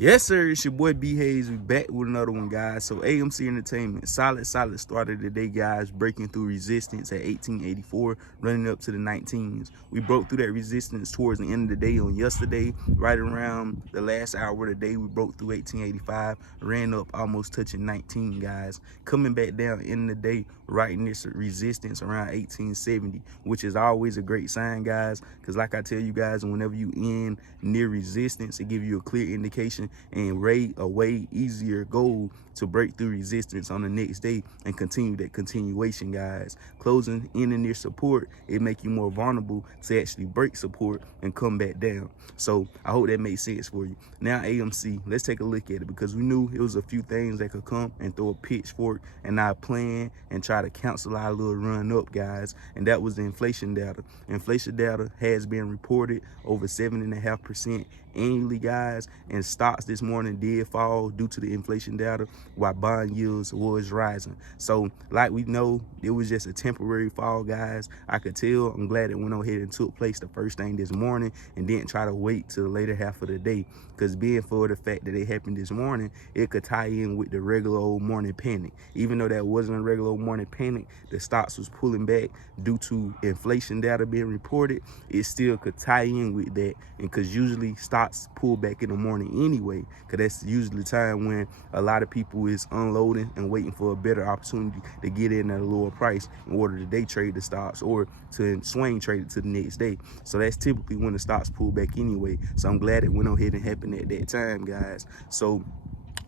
Yes, sir. It's your boy B Hayes. We back with another one, guys. So AMC Entertainment, solid start of the day, guys. Breaking through resistance at 1884, running up to the 19s. We broke through that resistance towards the end of the day on yesterday, right around the last hour of the day. We broke through 1885, ran up almost touching 19, guys. Coming back down in the day, right in this resistance around 1870, which is always a great sign, guys. Because like I tell you guys, whenever you end near resistance, it gives you a clear indication and a way easier goal to break through resistance on the next day and continue that continuation, guys. Closing in and near support, it make you more vulnerable to actually break support and come back down. So I hope that makes sense for you. Now AMC, let's take a look at it, because we knew it was a few things that could come and throw a pitchfork and our plan and try to cancel our little run up, guys. And that was the inflation data. Inflation data has been reported over 7.5% annually, guys, and stocks this morning did fall due to the inflation data, while bond yields was rising. So like we know, it was just a temporary fall, guys. I could tell. I'm glad it went on ahead and took place the first thing this morning and didn't try to wait till the later half of the day, because being for the fact that it happened this morning, it could tie in with the regular old morning panic. Even though that wasn't a regular old morning panic, the stocks was pulling back due to inflation data being reported. It still could tie in with that, and because usually stocks pull back in the morning anyway, because that's usually the time when a lot of people is unloading and waiting for a better opportunity to get in at a lower price in order to day trade the stocks or to swing trade it to the next day. So that's typically when the stocks pull back anyway. So I'm glad it went on ahead and happened at that time, guys. So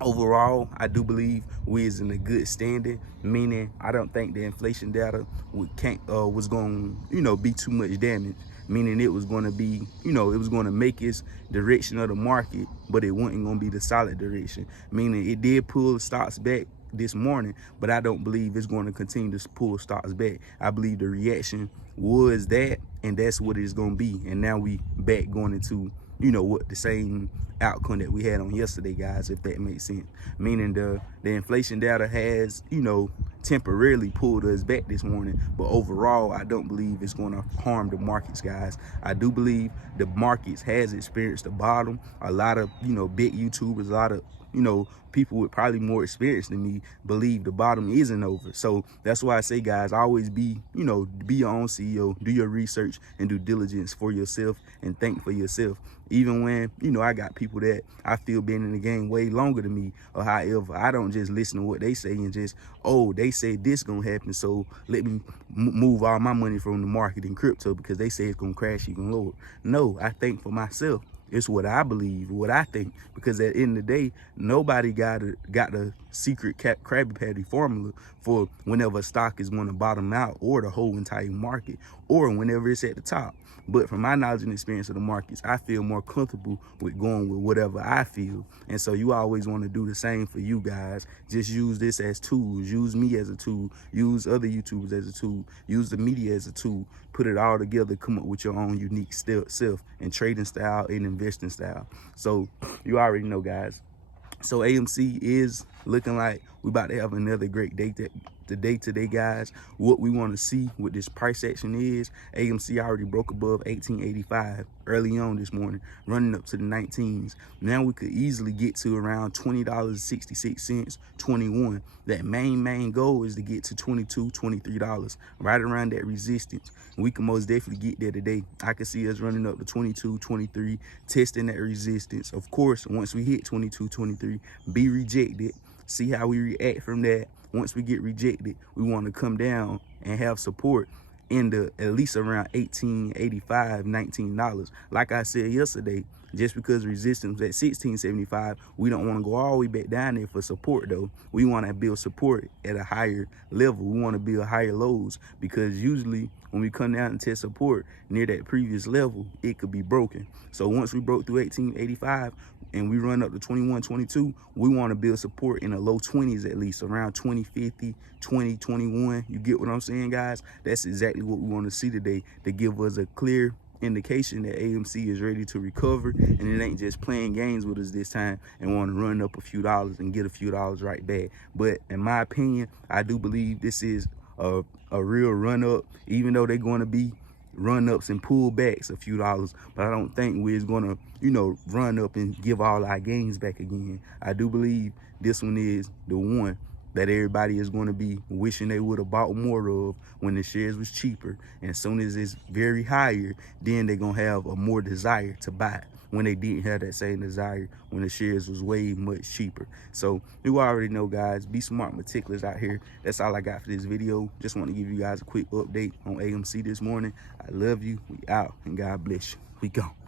overall, I do believe we is in a good standing, meaning I don't think the inflation data was going to be too much damage, meaning it was going to be, it was going to make its direction of the market, but it wasn't going to be the solid direction, meaning it did pull the stocks back this morning, but I don't believe it's going to continue to pull stocks back. I believe the reaction was that, and that's what it's going to be. And now we back going into, what the same outcome that we had on yesterday, guys, if that makes sense. Meaning the inflation data has, temporarily pulled us back this morning, but overall, I don't believe it's going to harm the markets, guys. I do believe the markets has experienced the bottom. A lot of, big YouTubers, a lot of, people with probably more experience than me believe the bottom isn't over. So that's why I say, guys, always be, be your own CEO, do your research and due diligence for yourself and think for yourself. Even when, I got people that I feel been in the game way longer than me, or however, I don't just listen to what they say and just, oh, they say this gonna happen, so let me move all my money from the market in crypto because they say it's gonna crash even lower. No, I think for myself. It's what I believe, what I think, because at the end of the day, nobody got a secret Krabby Patty formula for whenever a stock is going to bottom out, or the whole entire market, or whenever it's at the top. But from my knowledge and experience of the markets, I feel more comfortable with going with whatever I feel. And so you always want to do the same for you guys. Just use this as tools. Use me as a tool. Use other YouTubers as a tool. Use the media as a tool. Put it all together, come up with your own unique self and trading style and investing style. So you already know, guys. So AMC is looking like we about to have another great day today, guys. What we want to see with this price action is AMC already broke above 1885 early on this morning, running up to the 19s. Now we could easily get to around $20.66, 21. That main goal is to get to $22, $23, right around that resistance. And we can most definitely get there today. I can see us running up to 22, 23, testing that resistance. Of course, once we hit 22, 23, be rejected. See how we react from that. Once we get rejected, we want to come down and have support in the at least around $18.85, $19. Like I said yesterday, just because resistance at $16.75, we don't want to go all the way back down there for support, though. We want to build support at a higher level. We want to build higher lows, because usually when we come down and test support near that previous level, it could be broken. So once we broke through 1885 and we run up to 21, 22, we want to build support in the low 20s, at least around 2050, 2021. You get what I'm saying, guys? That's exactly what we want to see today, to give us a clear indication that AMC is ready to recover, and it ain't just playing games with us this time and want to run up a few dollars and get a few dollars right back. But in my opinion, I do believe this is a real run up, even though they're going to be run ups and pullbacks a few dollars, but I don't think we're gonna, run up and give all our gains back again. I do believe this one is the one that everybody is going to be wishing they would have bought more of when the shares was cheaper. And as soon as it's very higher, then they're going to have a more desire to buy when they didn't have that same desire when the shares was way much cheaper. So you already know, guys, be smart, meticulous out here. That's all I got for this video. Just want to give you guys a quick update on AMC this morning. I love you. We out, and God bless you. We gone.